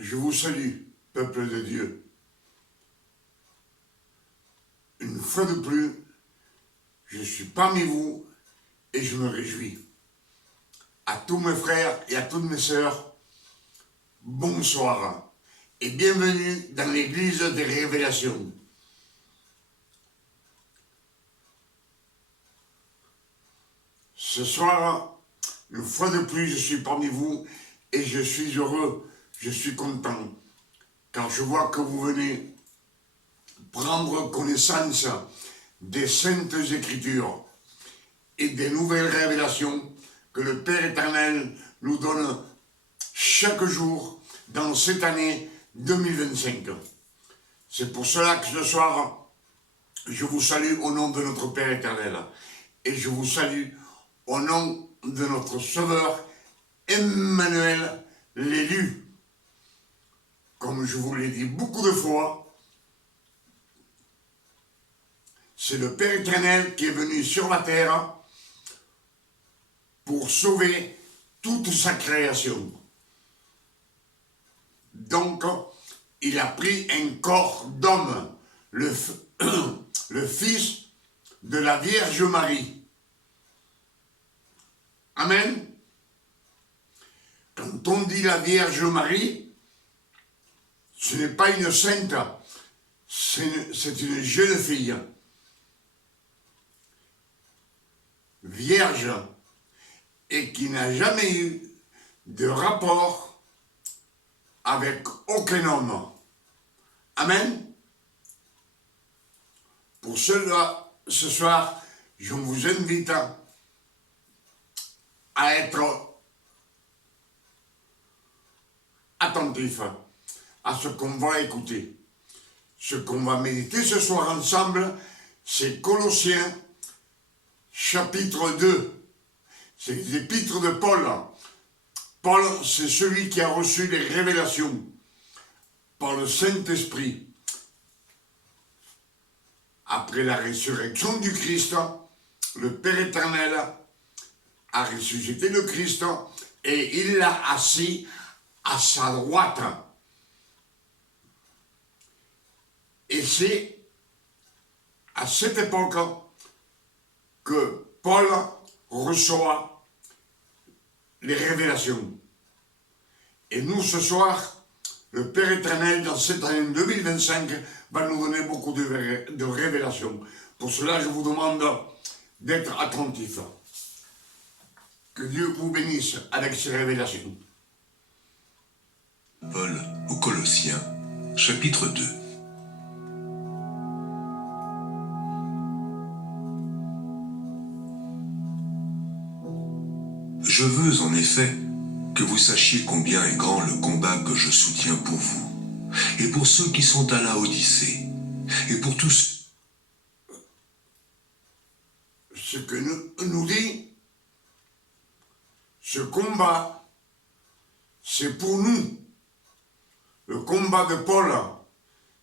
Je vous salue, peuple de Dieu. Une fois de plus, je suis parmi vous et je me réjouis. À tous mes frères et à toutes mes sœurs, bonsoir et bienvenue dans l'église des révélations. Ce soir, une fois de plus, je suis parmi vous et je suis heureux, je suis content, car je vois que vous venez prendre connaissance des saintes écritures et des nouvelles révélations que le Père éternel nous donne chaque jour dans cette année 2025. C'est pour cela que ce soir, je vous salue au nom de notre Père éternel et je vous salue au nom de notre Sauveur Emmanuel, l'élu. Comme je vous l'ai dit beaucoup de fois, c'est le Père éternel qui est venu sur la terre pour sauver toute sa création. Donc, il a pris un corps d'homme, le fils de la Vierge Marie. Amen. Quand on dit la Vierge Marie, ce n'est pas une sainte, c'est une jeune fille. Vierge, et qui n'a jamais eu de rapport avec aucun homme. Amen. Pour cela, ce soir, je vous invite à être attentif à ce qu'on va écouter. Ce qu'on va méditer ce soir ensemble, c'est Colossiens chapitre 2. C'est l'épître de Paul. Paul, c'est celui qui a reçu les révélations par le Saint-Esprit. Après la résurrection du Christ, le Père éternel a ressuscité le Christ et il l'a assis à sa droite. Et c'est à cette époque que Paul reçoit les révélations. Et nous, ce soir, le Père éternel, dans cette année 2025, va nous donner beaucoup de révélations. Pour cela, je vous demande d'être attentifs. Que Dieu vous bénisse avec ces révélations. Paul aux Colossiens, chapitre 2. Je veux en effet que vous sachiez combien est grand le combat que je soutiens pour vous, et pour ceux qui sont à Laodicée, et pour tous. Ce que nous dit, ce combat, c'est pour nous. Le combat de Paul,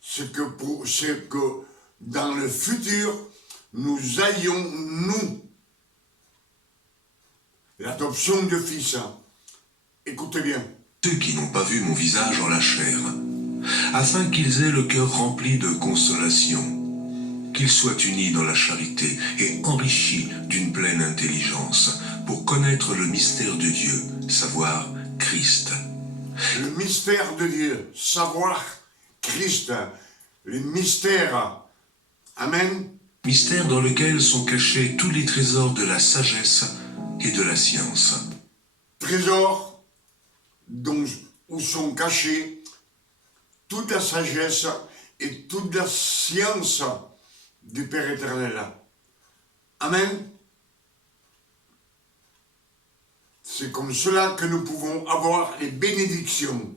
c'est que dans le futur, nous ayons, nous, l'adoption de fils. Écoutez bien. Ceux qui n'ont pas vu mon visage en la chair, afin qu'ils aient le cœur rempli de consolation, qu'ils soient unis dans la charité et enrichis d'une pleine intelligence, pour connaître le mystère de Dieu, savoir Christ. Le mystère de Dieu, savoir Christ, le mystère. Amen. Mystère dans lequel sont cachés tous les trésors de la sagesse et de la science. Trésors où sont cachés toute la sagesse et toute la science du Père éternel. Amen. C'est comme cela que nous pouvons avoir les bénédictions.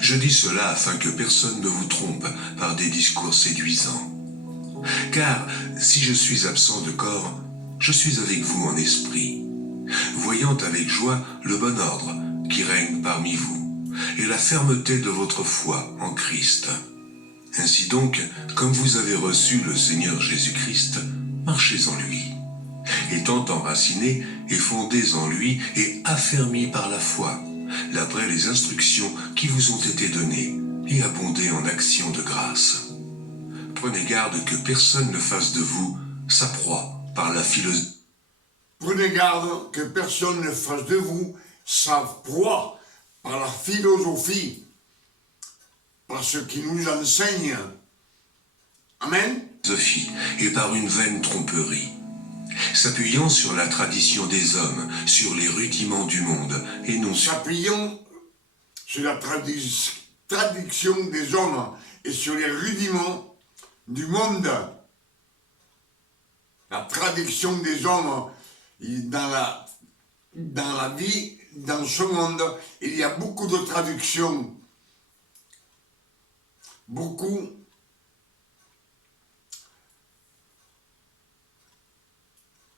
Je dis cela afin que personne ne vous trompe par des discours séduisants. Car si je suis absent de corps, je suis avec vous en esprit, voyant avec joie le bon ordre qui règne parmi vous, et la fermeté de votre foi en Christ. Ainsi donc, comme vous avez reçu le Seigneur Jésus-Christ, marchez en lui, étant enracinés et fondés en lui et affermis par la foi, d'après les instructions qui vous ont été données, et abondez en actions de grâce. Prenez garde que personne ne fasse de vous sa proie par la philosophie. Prenez garde que personne ne fasse de vous sa proie par la philosophie, par ce qui nous enseigne. Amen. Et par une vaine tromperie, s'appuyant sur la tradition des hommes, sur les rudiments du monde, et non s'appuyant sur la tradition des hommes et sur les rudiments du monde. La tradition des hommes dans la vie, dans ce monde, il y a beaucoup de traductions, beaucoup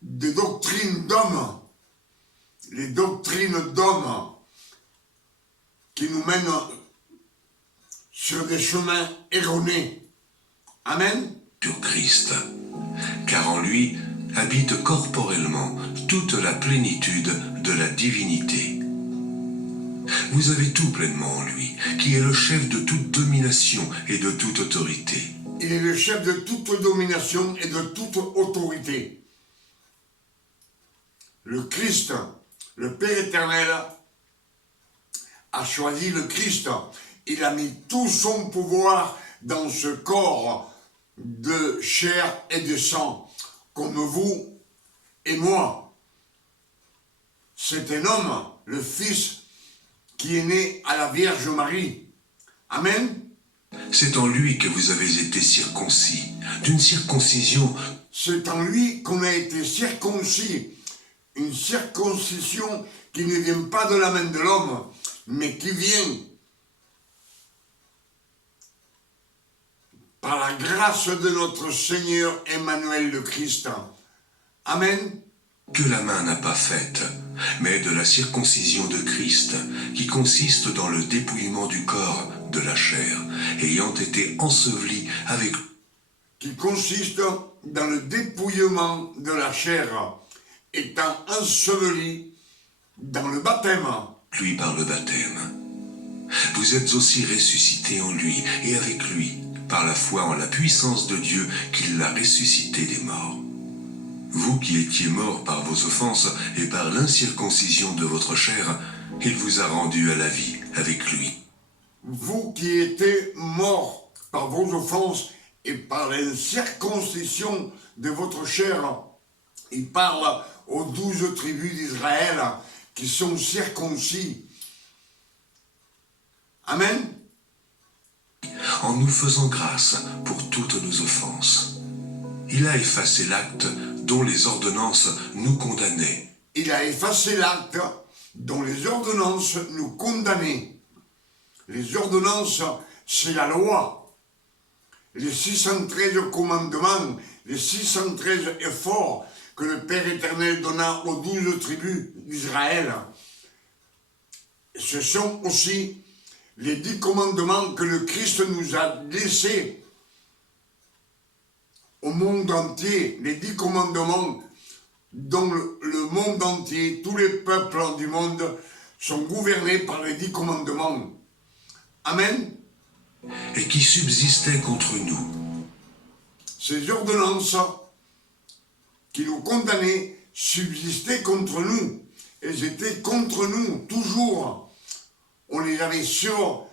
de doctrines d'hommes, les doctrines d'hommes qui nous mènent sur des chemins erronés. Amen. Sur Christ, car en lui habite corporellement toute la plénitude de la divinité. Vous avez tout pleinement en lui, qui est le chef de toute domination et de toute autorité. Il est le chef de toute domination et de toute autorité. Le Christ, le Père éternel, a choisi le Christ. Il a mis tout son pouvoir dans ce corps de chair et de sang, comme vous et moi. C'est un homme, le Fils, qui est né à la Vierge Marie. Amen. C'est en lui que vous avez été circoncis, d'une circoncision. C'est en lui qu'on a été circoncis, une circoncision qui ne vient pas de la main de l'homme, mais qui vient par la grâce de notre Seigneur Emmanuel le Christ. Amen. Que la main n'a pas faite, mais de la circoncision de Christ, qui consiste dans le dépouillement du corps de la chair, ayant été enseveli avec... Qui consiste dans le dépouillement de la chair, étant enseveli dans le baptême. Lui par le baptême. Vous êtes aussi ressuscités en lui et avec lui, par la foi en la puissance de Dieu qui l'a ressuscité des morts. Vous qui étiez morts par vos offenses et par l'incirconcision de votre chair, il vous a rendu à la vie avec lui. Vous qui étiez morts par vos offenses et par l'incirconcision de votre chair, il parle aux 12 tribus d'Israël qui sont circoncis. Amen. En nous faisant grâce pour toutes nos offenses. Il a effacé l'acte dont les ordonnances nous condamnaient. Il a effacé l'acte dont les ordonnances nous condamnaient. Les ordonnances, c'est la loi. Les 613 commandements, les 613 efforts que le Père éternel donna aux 12 tribus d'Israël. Ce sont aussi les 10 commandements que le Christ nous a laissés au monde entier, les 10 commandements dont le monde entier, tous les peuples du monde sont gouvernés par les 10 commandements. Amen. Et qui subsistaient contre nous. Ces ordonnances qui nous condamnaient subsistaient contre nous. Elles étaient contre nous, toujours. On les avait sur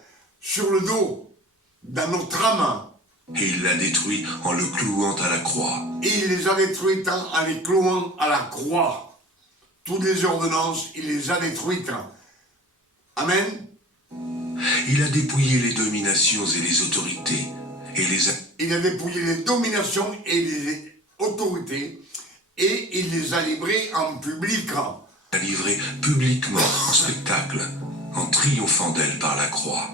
le dos, dans notre âme. Et il l'a détruit en le clouant à la croix. Et il les a détruites en les clouant à la croix. Toutes les ordonnances, il les a détruites. Amen. Il a dépouillé les dominations et les autorités. Il a dépouillé les dominations et les autorités. Et il les a livrées en public. Il a livré publiquement en spectacle, en triomphant d'elle par la croix.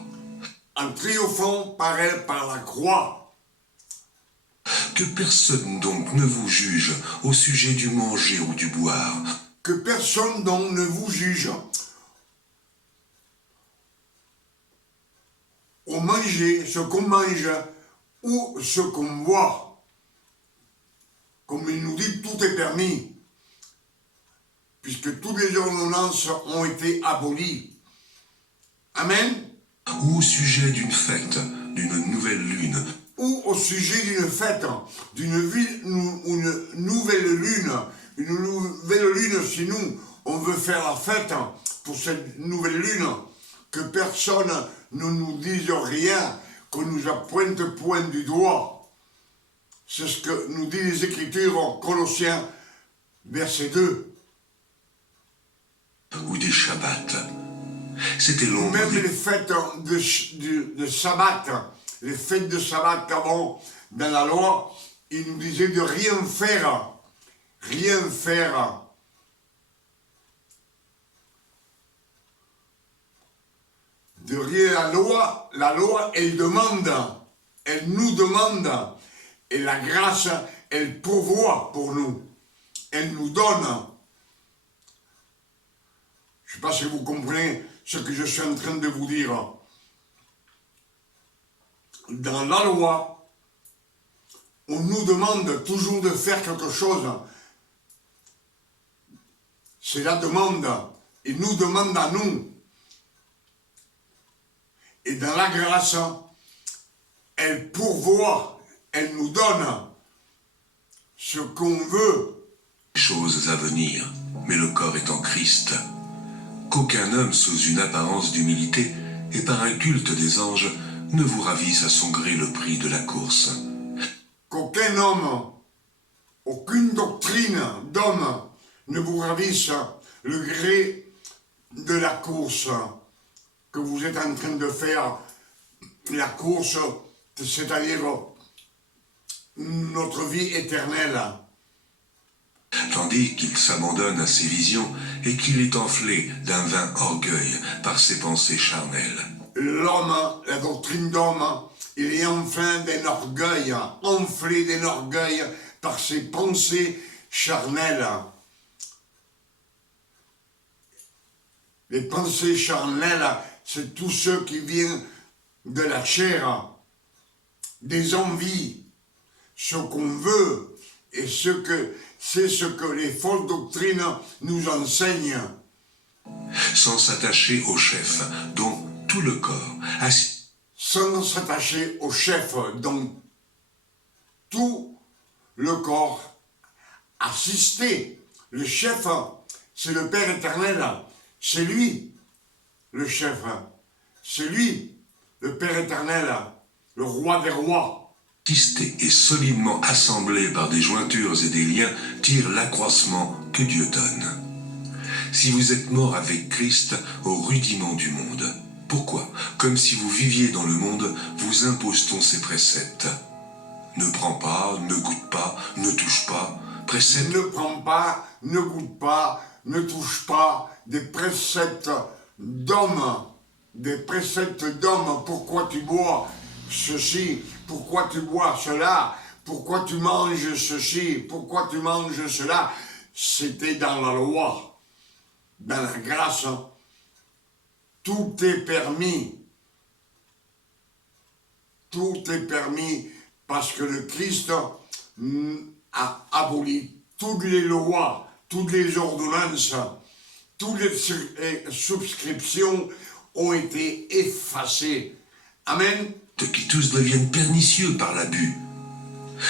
En triomphant par elle par la croix. Que personne donc ne vous juge au sujet du manger ou du boire. Que personne donc ne vous juge au manger, ce qu'on mange ou ce qu'on boit. Comme il nous dit, tout est permis. Puisque toutes les ordonnances ont été abolies. Amen. ou au sujet d'une fête, d'une nouvelle lune, Ou au sujet d'une fête, une nouvelle lune. Une nouvelle lune, si nous, on veut faire la fête pour cette nouvelle lune, que personne ne nous dise rien, qu'on nous appointe point du doigt. C'est ce que nous dit les Écritures en Colossiens, verset 2. ou des Shabbats. C'était l'ombre Même des les fêtes de sabbat, les fêtes de sabbat qu'avant, dans la loi, il nous disait de rien faire. Rien faire. De rien, la loi, elle demande, elle nous demande, et la grâce, elle pourvoit pour nous, elle nous donne. Je ne sais pas si vous comprenez ce que je suis en train de vous dire. Dans la loi, on nous demande toujours de faire quelque chose. C'est la demande. Il nous demande à nous. Et dans la grâce, elle pourvoit, elle nous donne ce qu'on veut. choses à venir, mais le corps est en Christ. Qu'aucun homme sous une apparence d'humilité et par un culte des anges ne vous ravisse à son gré le prix de la course. Qu'aucun homme, aucune doctrine d'homme ne vous ravisse le gré de la course que vous êtes en train de faire, la course, c'est-à-dire notre vie éternelle. Tandis qu'il s'abandonne à ses visions et qu'il est enflé d'un vain orgueil par ses pensées charnelles. L'homme, la doctrine d'homme, il est enflé d'un orgueil, enflé d'un orgueil par ses pensées charnelles. Les pensées charnelles, c'est tout ce qui vient de la chair, des envies, ce qu'on veut, et c'est ce que les fausses doctrines nous enseignent. Sans s'attacher au chef, dont tout le corps, Sans s'attacher au chef, dont tout le corps assisté. Le chef, c'est le Père éternel, c'est lui, le chef, c'est lui, le Père éternel, le roi des rois. assisté et solidement assemblé par des jointures et des liens, tire l'accroissement que Dieu donne. Si vous êtes mort avec Christ au rudiment du monde, pourquoi, comme si vous viviez dans le monde, vous impose-t-on ces préceptes? Ne prends pas, ne goûte pas, ne touche pas, préceptes. Ne prends pas, ne goûte pas, ne touche pas, des préceptes d'hommes, pourquoi tu bois ceci, pourquoi tu bois cela, pourquoi tu manges ceci, pourquoi tu manges cela, c'était dans la loi, dans la grâce, tout est permis. Tout est permis parce que le Christ a aboli toutes les lois, toutes les ordonnances, toutes les subscriptions ont été effacées. Amen. Qui tous deviennent pernicieux par l'abus,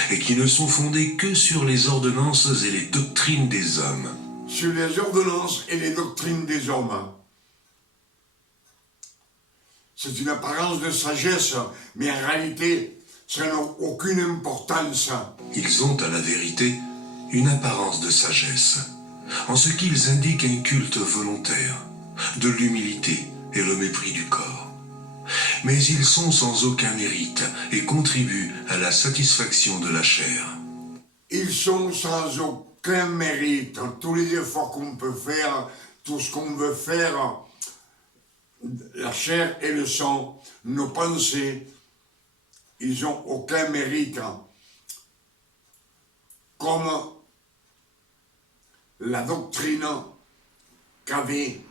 et qui ne sont fondés que sur les ordonnances et les doctrines des hommes. Sur les ordonnances et les doctrines des hommes. C'est une apparence de sagesse, mais en réalité, ça n'a aucune importance. Ils ont à la vérité une apparence de sagesse, en ce qu'ils indiquent un culte volontaire, de l'humilité et le mépris du corps. Mais ils sont sans aucun mérite et contribuent à la satisfaction de la chair. Ils sont sans aucun mérite. Tous les efforts qu'on peut faire, tout ce qu'on veut faire, la chair et le sang, nos pensées, ils n'ont aucun mérite. Comme la doctrine qu'avait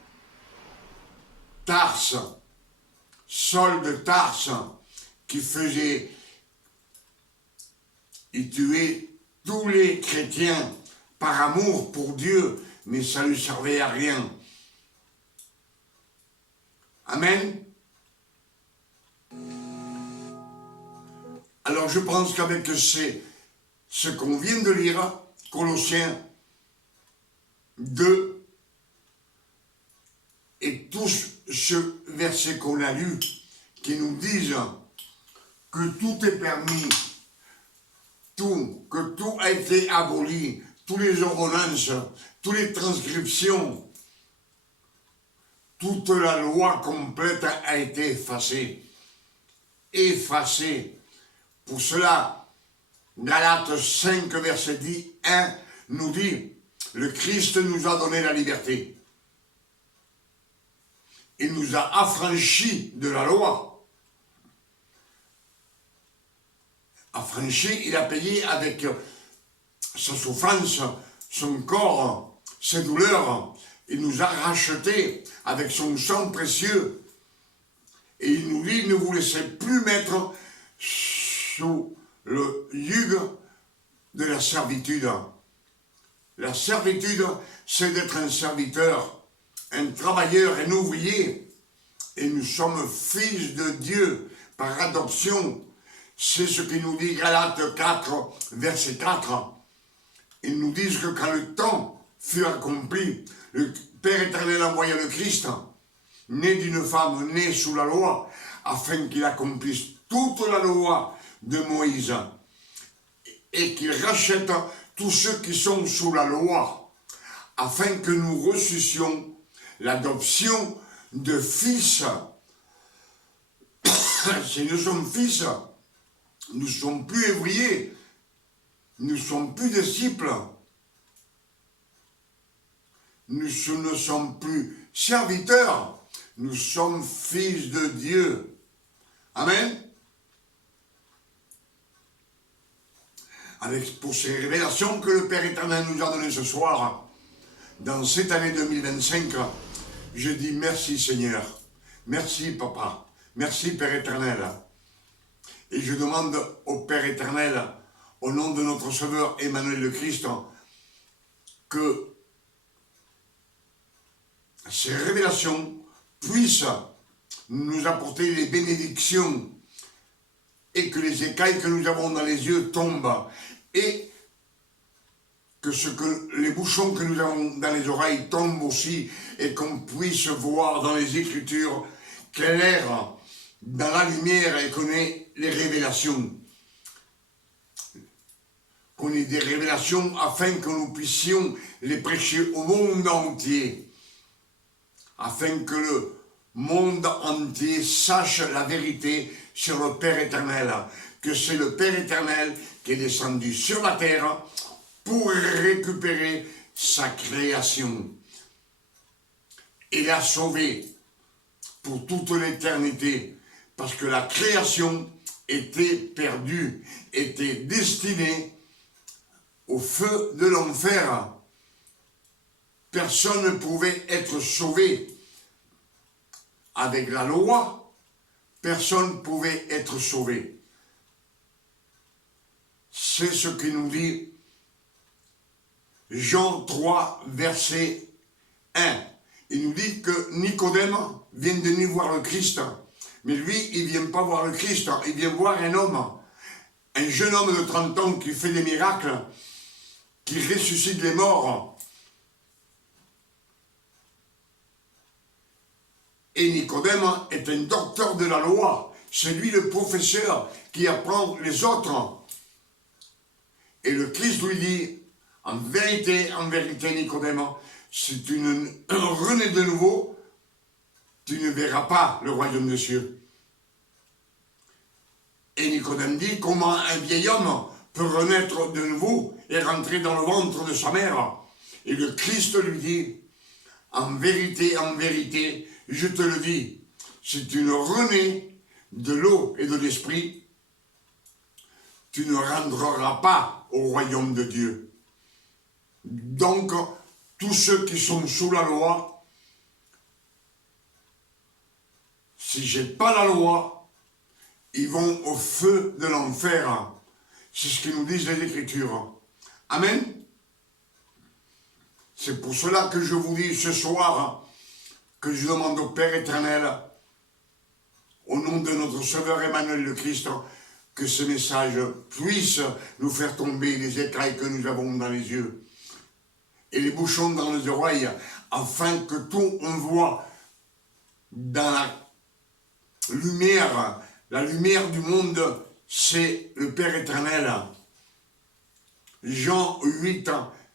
Tarse, Saul de Tarse, qui faisait, il tuait tous les chrétiens par amour pour Dieu, mais ça ne lui servait à rien. Amen. Alors je pense qu'avec ce qu'on vient de lire, Colossiens 2, et tout ce verset qu'on a lu, qui nous disent que tout est permis, que tout a été aboli, toutes les ordonnances, toutes les transcriptions, toute la loi complète a été effacée. Effacée. Pour cela, Galates 5, verset 1 nous dit, le Christ nous a donné la liberté. Il nous a affranchis de la loi. Affranchis, il a payé avec sa souffrance, son corps, ses douleurs. Il nous a rachetés avec son sang précieux. Et il nous dit, ne vous laissez plus mettre sous le yugo de la servitude. La servitude, c'est d'être un serviteur, un travailleur, un ouvrier. Et nous sommes fils de Dieu par adoption. C'est ce qui nous dit Galates 4, verset 4. Ils nous disent que quand le temps fut accompli, le Père éternel envoya le Christ, né d'une femme née sous la loi, afin qu'il accomplisse toute la loi de Moïse et qu'il rachète tous ceux qui sont sous la loi, afin que nous reçussions l'adoption de fils. Si nous sommes fils, nous ne sommes plus ouvriers, nous ne sommes plus disciples, nous ne sommes plus serviteurs, nous sommes fils de Dieu. Amen. Pour ces révélations que le Père éternel nous a données ce soir, dans cette année 2025, je dis merci Seigneur, merci Papa, merci Père éternel. Et je demande au Père éternel, au nom de notre Sauveur Emmanuel le Christ, que ces révélations puissent nous apporter les bénédictions et que les écailles que nous avons dans les yeux tombent et que les bouchons que nous avons dans les oreilles tombent aussi et qu'on puisse voir dans les Écritures claires, dans la lumière et qu'on ait les révélations. Qu'on ait des révélations afin que nous puissions les prêcher au monde entier. Afin que le monde entier sache la vérité sur le Père éternel. Que c'est le Père éternel qui est descendu sur la terre pour récupérer sa création. Et la sauver pour toute l'éternité. Parce que la création était perdue, était destinée au feu de l'enfer. Personne ne pouvait être sauvé. Avec la loi, personne ne pouvait être sauvé. C'est ce qui nous dit Jean 3, verset 1. Il nous dit que Nicodème vient de venir voir le Christ. Mais lui, il ne vient pas voir le Christ, il vient voir un homme. Un jeune homme de 30 ans qui fait des miracles, qui ressuscite les morts. Et Nicodème est un docteur de la loi. C'est lui le professeur qui apprend les autres. Et le Christ lui dit, en vérité, Nicodème, si tu ne renais de nouveau, tu ne verras pas le royaume des cieux. Et Nicodème dit, comment un vieil homme peut renaître de nouveau et rentrer dans le ventre de sa mère? Et le Christ lui dit, en vérité, je te le dis, si tu ne renais de l'eau et de l'esprit, tu ne rentreras pas au royaume de Dieu. Donc, tous ceux qui sont sous la loi, si je n'ai pas la loi, ils vont au feu de l'enfer. C'est ce que nous disent les Écritures. Amen. C'est pour cela que je vous dis ce soir que je demande au Père éternel, au nom de notre Sauveur Emmanuel le Christ, que ce message puisse nous faire tomber les écailles que nous avons dans les yeux et les bouchons dans les oreilles, afin que tout on voit dans la lumière du monde, c'est le Père éternel. Jean 8,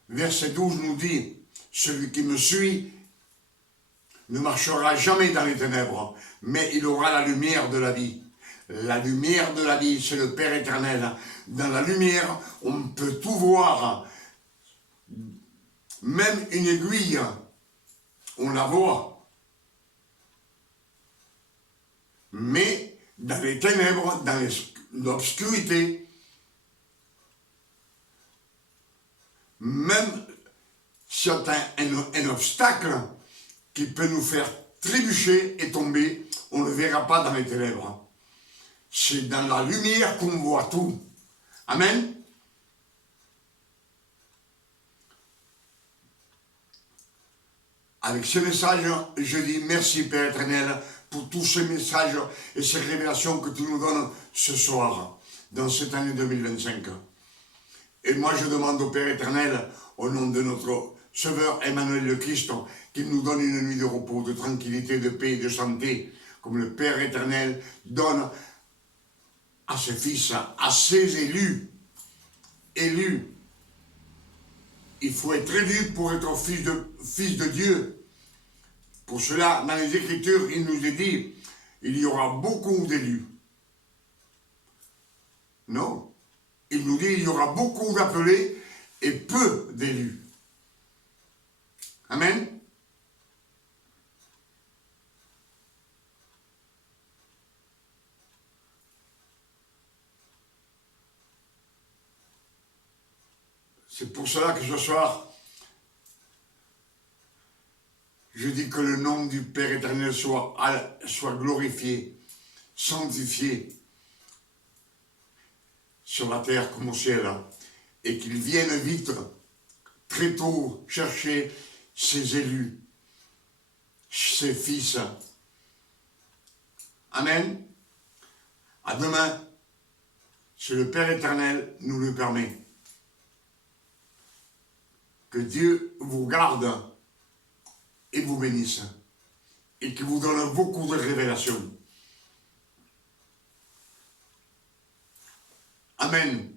verset 12 nous dit, celui qui me suit ne marchera jamais dans les ténèbres, mais il aura la lumière de la vie. La lumière de la vie, c'est le Père éternel. Dans la lumière, on peut tout voir. Même une aiguille, on la voit. Mais dans les ténèbres, dans l'obscurité, même c'est un obstacle qui peut nous faire trébucher et tomber, on ne le verra pas dans les ténèbres. C'est dans la lumière qu'on voit tout. Amen. Avec ce message, je dis merci Père éternel pour tous ces messages et ces révélations que tu nous donnes ce soir, dans cette année 2025. Et moi je demande au Père éternel, au nom de notre Sauveur Emmanuel le Christ, qu'il nous donne une nuit de repos, de tranquillité, de paix et de santé, comme le Père éternel donne à ses fils, à ses élus. Il faut être élu pour être fils de Dieu. Pour cela, dans les Écritures, il nous est dit, il y aura beaucoup d'élus. Non. Il nous dit, il y aura beaucoup d'appelés et peu d'élus. Amen. C'est pour cela que ce soir, je dis que le nom du Père éternel soit glorifié, sanctifié, sur la terre comme au ciel, et qu'il vienne vite, très tôt, chercher ses élus, ses fils. Amen. À demain, si le Père éternel nous le permet. Que Dieu vous garde et vous bénisse, et qu'il vous donne beaucoup de révélations. Amen.